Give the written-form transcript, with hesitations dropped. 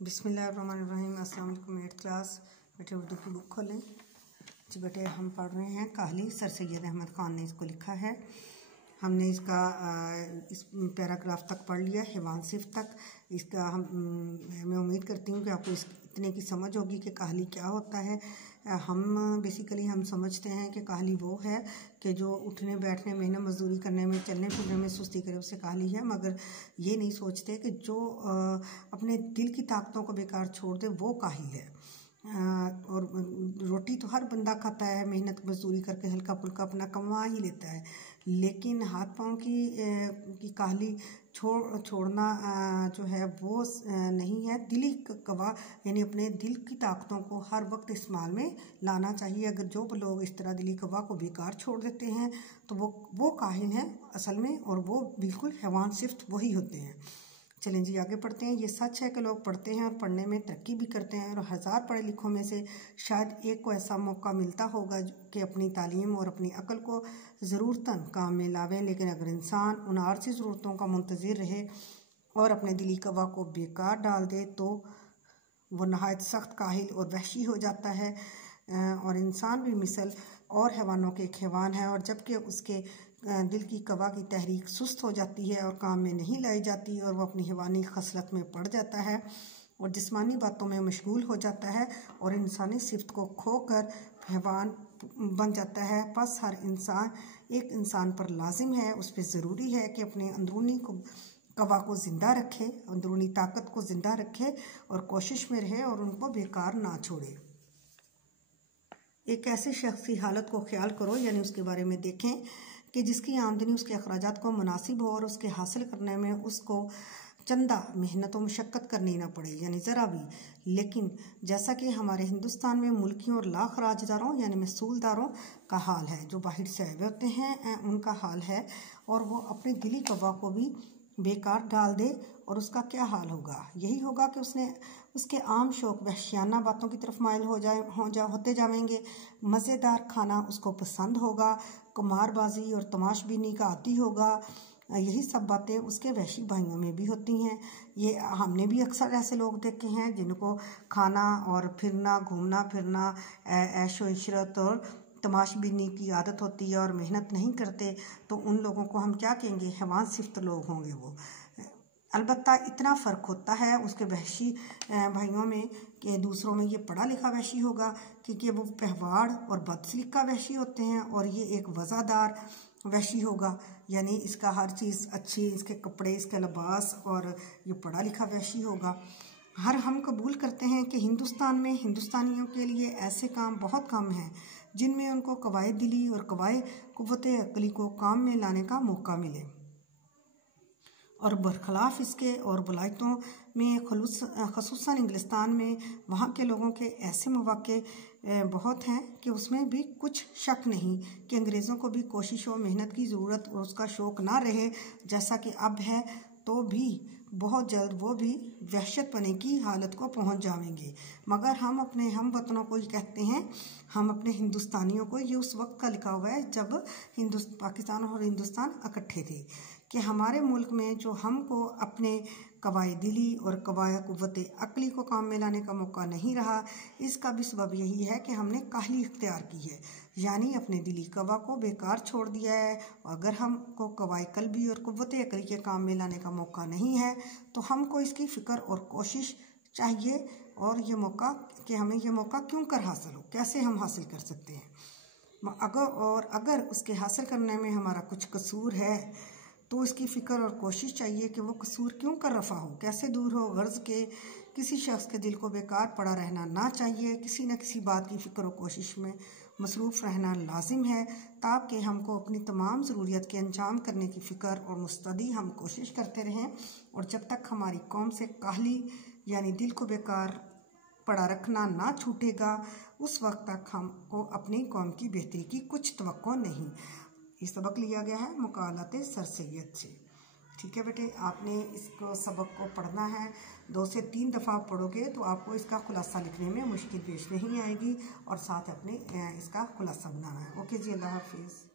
बिस्मिल्लाहिर्रहमानिर्रहीम। अस्सलाम वालेकुम। 8th क्लास बेटे उर्दू की बुक खोलें जी। बेटे हम पढ़ रहे हैं काहली। सर सैयद अहमद ख़ान ने इसको लिखा है। हमने इसका इस पैराग्राफ तक पढ़ लिया, हैवान सिफ्त तक। इसका मैं उम्मीद करती हूँ कि आपको इतने की समझ होगी कि काहली क्या होता है। हम बेसिकली हम समझते हैं कि काहली वो है कि जो उठने बैठने, मेहनत मजदूरी करने में, चलने फिरने में सुस्ती करे, उसे काहली है। मगर ये नहीं सोचते कि जो अपने दिल की ताकतों को बेकार छोड़ दे वो काहिल है। और रोटी तो हर बंदा खाता है, मेहनत मजदूरी करके हल्का फुल्का अपना कमा ही लेता है, लेकिन हाथ पाँव की काहली छोड़ना जो है वो नहीं है। दिली कवा यानी अपने दिल की ताकतों को हर वक्त इस्तेमाल में लाना चाहिए। अगर जो लोग इस तरह दिली कवा को बेकार छोड़ देते हैं तो वो काहिल हैं असल में, और वो बिल्कुल हैवान सिफ्त वही होते हैं। चलें जी आगे पढ़ते हैं। ये सच है कि लोग पढ़ते हैं और पढ़ने में तरक्की भी करते हैं, और हज़ार पढ़े लिखों में से शायद एक को ऐसा मौका मिलता होगा कि अपनी तालीम और अपनी अक्ल को ज़रूरतन काम में लावें। लेकिन अगर इंसान उन आर्जी ज़रूरतों का मुंतज़िर रहे और अपने दिली कवा को बेकार डाल दे तो वो नहायत सख्त काहिल और वहशी हो जाता है। और इंसान भी मिसल और हैवानों के एक हैवान है, और जबकि उसके दिल की कवा की तहरीक सुस्त हो जाती है और काम में नहीं लाई जाती, और वो अपनी हैवानी खसलत में पड़ जाता है और जिस्मानी बातों में मशगूल हो जाता है और इंसानी सिफ्त को खोकर हैवान बन जाता है। बस हर इंसान एक इंसान पर लाजिम है, उस पर ज़रूरी है कि अपने अंदरूनी कवा को ज़िंदा रखे, अंदरूनी ताकत को ज़िंदा रखे और कोशिश में रहे और उनको बेकार ना छोड़े। एक ऐसे शख्स की हालत को ख्याल करो, यानी उसके बारे में देखें कि जिसकी आमदनी उसके अखराजात को मुनासिब हो और उसके हासिल करने में उसको चंदा मेहनत और मशक्क़त करनी ना पड़े, यानी ज़रा भी। लेकिन जैसा कि हमारे हिंदुस्तान में मुल्कियों और लाख राजदारों यानी महसूलदारों का हाल है, जो बाहर से आए होते हैं उनका हाल है, और वो अपने दिली कवा को भी बेकार डाल दे, और उसका क्या हाल होगा? यही होगा कि उसके आम शौक वहशियाना बातों की तरफ माइल होते जाएंगे। मज़ेदार खाना उसको पसंद होगा, कुमारबाजी और तमाशबीनी का आदी होगा। यही सब बातें उसके वहशी भाइयों में भी होती हैं। ये हमने भी अक्सर ऐसे लोग देखे हैं जिनको खाना और फिरना, घूमना फिरना, ऐशो इशरत और तमाशबीनी की आदत होती है और मेहनत नहीं करते, तो उन लोगों को हम क्या कहेंगे? हैवान सिफ्त लोग होंगे वो। अलबत्ता इतना फ़र्क होता है उसके वहशी भाइयों में कि दूसरों में ये पढ़ा लिखा वहशी होगा, क्योंकि वो पहवाड़ और बदसलीका वहशी होते हैं, और ये एक वज़ादार वहशी होगा, यानी इसका हर चीज़ अच्छी, इसके कपड़े, इसका लिबास, और ये पढ़ा लिखा वहशी होगा। हम कबूल करते हैं कि हिंदुस्तान में हिंदुस्तानियों के लिए ऐसे काम बहुत कम हैं जिनमें उनको कवायद दिली और कवायद कुव्वते अक़ली को काम में लाने का मौका मिले, और बरखिलाफ़ इसके और वलायतों में ख़ुसूसन इंग्लिस्तान में वहाँ के लोगों के ऐसे मौक़े बहुत हैं कि उसमें भी कुछ शक नहीं कि अंग्रेज़ों को भी कोशिश और मेहनत की ज़रूरत और उसका शौक़ ना रहे जैसा कि अब है, तो भी बहुत जल्द वो भी वहशत पने की हालत को पहुंच जाएंगे। मगर हम अपने हम वतनों को ही कहते हैं, हम अपने हिंदुस्तानियों को, ये उस वक्त का लिखा हुआ है जब पाकिस्तान और हिंदुस्तान इकट्ठे थे, कि हमारे मुल्क में जो हमको अपने कवायद दिली और कवायद कुव्वते अक़ली को काम में लाने का मौका नहीं रहा। इसका भी सबब यही है कि हमने काहली इख्तियार की है, यानी अपने दिली कवा को बेकार छोड़ दिया है। अगर हमको कवायद कल्बी और कुव्वते अक़ली के काम में लाने का मौका नहीं है तो हमको इसकी फ़िक्र और कोशिश चाहिए, और ये मौका कि हमें ये मौका क्यों कर हासिल हो, कैसे हम हासिल कर सकते हैं। अगर उसके हासिल करने में हमारा कुछ कसूर है तो इसकी फ़िक्र और कोशिश चाहिए कि वो कसूर क्यों कर रफ़ा हो, कैसे दूर हो। गर्ज़ के किसी शख्स के दिल को बेकार पड़ा रहना ना चाहिए, किसी न किसी बात की फ़िक्र और कोशिश में मसरूफ़ रहना लाजिम है, ताकि हमको अपनी तमाम ज़रूरियत के अंजाम करने की फ़िक्र और मुस्तदी हम कोशिश करते रहें। और जब तक हमारी कौम से काहली यानी दिल को बेकार पड़ा रखना ना छूटेगा, उस वक्त तक हमको अपनी कौम की बेहतरी की कुछ तवक्को नहीं। ये सबक लिया गया है मुकालते सर सैयद से। ठीक है बेटे, आपने इसको सबक को पढ़ना है, 2 से 3 दफ़ा पढ़ोगे तो आपको इसका खुलासा लिखने में मुश्किल पेश नहीं आएगी, और साथ अपने इसका खुलासा बनाना है। ओके जी, अल्लाह हाफिज़।